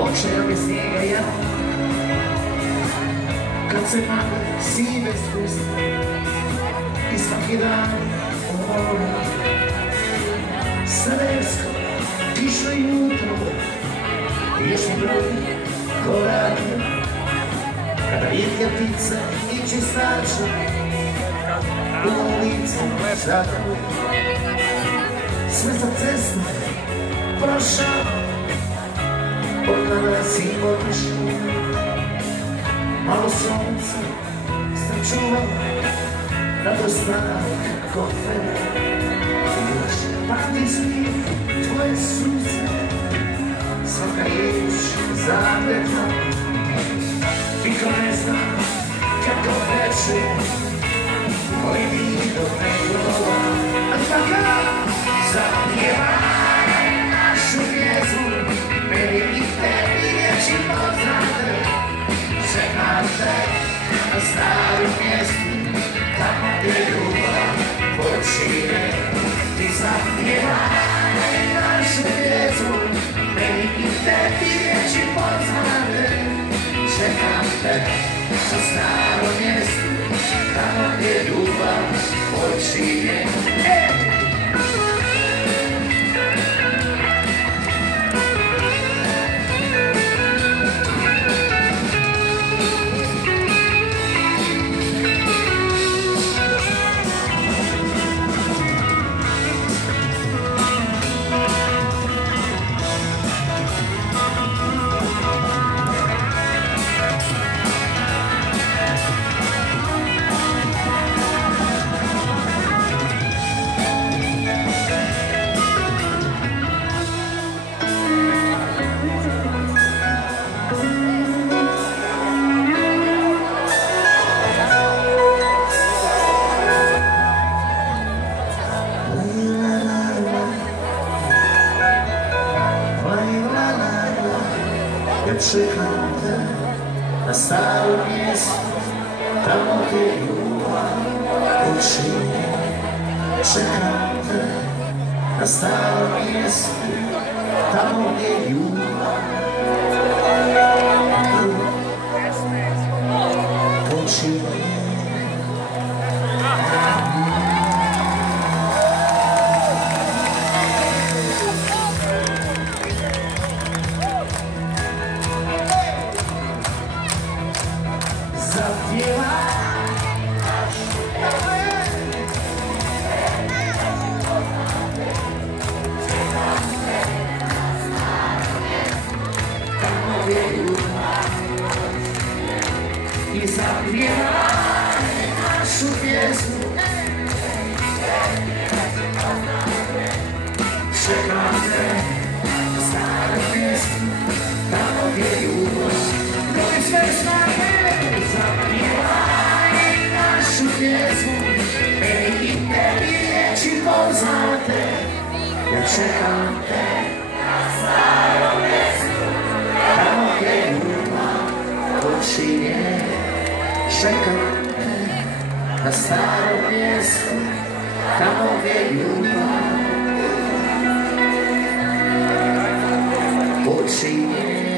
Očeo mi snijega jao, kad se magle sive spuste i svaki dan umora. Sresko, tišo jutro, još mi broj koraka, kada rijetke ptice i čistače u ulicu zatru. Sve sa ceste prošao, od nas i otišao. Malo sunce sam čuvao, radostan kofer. Pamti smijeh tvoje suze, svaka riječ zapletna. Niko ne zna kako teče moj vid do njegova. A taka zapjevaj našu pjesmu, meni i tebi riječi poznate. Čekam te na starom mjestu, tamo gdje ljubav počine. Ti zapjevaj našu pjesmu, meni i tebi riječi poznate. Čekam te na starom mjestu, tamo gdje ljubav počine. Ja čekam te na starom mjestu, tamo gdje ljubav počinje. Čekam te na starom mjestu, tamo gdje ljubav počinje. I zapjevaj našu pjesmu, čekam te na starom mjestu, tamo gdje ljubav broji sve snage. Zapjevaj našu pjesmu, meni i tebi riječi poznate. Ja čekam te na starom mjestu, tamo gdje ljubav počinje. Čekam te na starom mjestu, tamo gdje ljubav počinje.